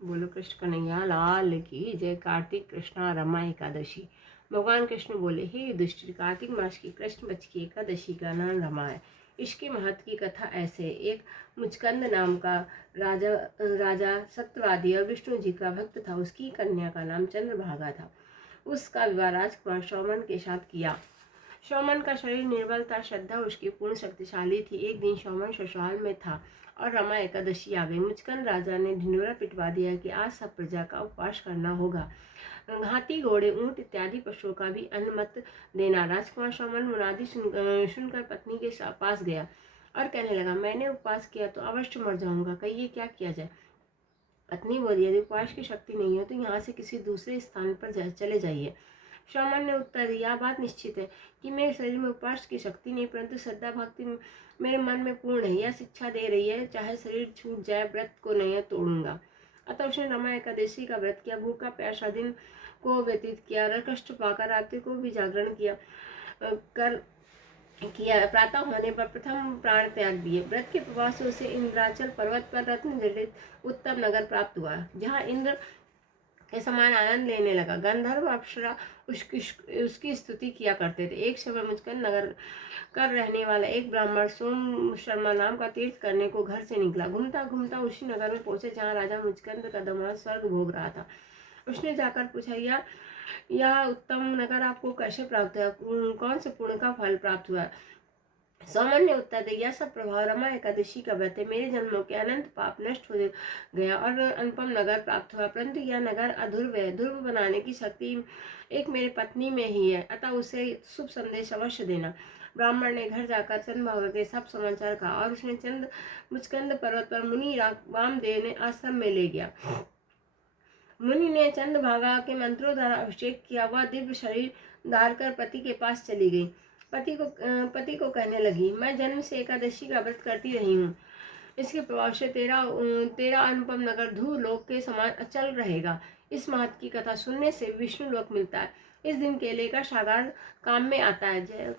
बोलो कृष्ण कन्हैया लाल की जय। कार्तिक कृष्णा रमा एकादशी। भगवान कृष्ण बोले, हे युधिष्ठिर, कार्तिक मास की कृष्ण पक्ष की एकादशी का नाम रमा है। इसके महत्व की कथा ऐसे है। एक मुचकंद नाम का राजा सत्यवादी और विष्णु जी का भक्त था। उसकी कन्या का नाम चंद्रभागा था। उसका विवाह राजकुमार शौमन के साथ किया। शौमन का शरीर निर्बल था, श्रद्धा उसकी पूर्ण शक्तिशाली थी। एक दिन शौमन ससुराल में था और रमा एकादशी आ गई। मुचकंद राजा ने ढिंडोरा पिटवा दिया कि आज सब प्रजा का उपवास करना होगा। हाथी, घोड़े, ऊंट इत्यादि पशुओं का भी अन्न मत देना। राजकुमार शौमन मुनादी सुनकर पत्नी के पास गया और कहने लगा, मैंने उपवास किया तो अवश्य मर जाऊंगा, कहिए क्या किया जाए। पत्नी बोली, यदि उपवास की शक्ति नहीं हो तो यहाँ से किसी दूसरे स्थान पर चले जाइए। शौमन ने उत्तर दिया, बात निश्चित है कि मेरे शरीर में उपवास की शक्ति नहीं, परंतु श्रद्धा भक्ति मेरे मन में पूर्ण है। यह शिक्षा दे रही है, चाहे शरीर छूट जाए, व्रत को नहीं तोड़ूंगा। अतः उसने रमा एकादशी का व्रत किया, भूखा प्यासा दिन को व्यतीत किया, कष्ट पाकर रात्रि को भी जागरण किया। प्रातः होने पर प्रथम प्राण त्याग दिए। व्रत के प्रभाव से उसे इंद्राचल पर्वत पर रत्न जड़ित उत्तम नगर प्राप्त हुआ, जहाँ इंद्र के समान आनंद लेने लगा। गंधर्व अप्सरा उसकी स्तुति किया करते थे। एक समय मुचकंद नगर कर रहने वाला एक ब्राह्मण सोम शर्मा नाम का तीर्थ करने को घर से निकला। घूमता घूमता उसी नगर में पहुंचे जहाँ राजा मुचकंद का दामाद स्वर्ग भोग रहा था। उसने जाकर पूछा, यह उत्तम नगर आपको कैसे प्राप्त हुआ? कौन से पुण्य का फल प्राप्त हुआ? सौमन ने उत्तर दिया, यह सब प्रभाव रमा एकादशी का व्रत है। मेरे जन्मों के अनंत पाप नष्ट हो गया और अनुपम नगर प्राप्त हुआ, परंतु यह नगर अध्रुव है। ध्रुव बनाने की शक्ति एक मेरी पत्नी में ही है, अतः उसे शुभ संदेश अवश्य देना। ब्राह्मण ने घर जाकर चंद्रभागा के सब समाचार कहा और उसने मुचकंद पर्वत पर मुनि वामदेव ने आश्रम में ले गया। मुनि ने चंद्रभागा के मंत्रों द्वारा अभिषेक किया। वह दिव्य शरीर धार कर पति के पास चली गई। पति को कहने लगी, मैं जन्म से एकादशी का व्रत करती रही हूँ। इसके प्रभाव से तेरा अनुपम नगर ध्रुव लोक के समान अचल रहेगा। इस महत्व की कथा सुनने से विष्णु लोक मिलता है। इस दिन केले का सागर काम में आता है। जय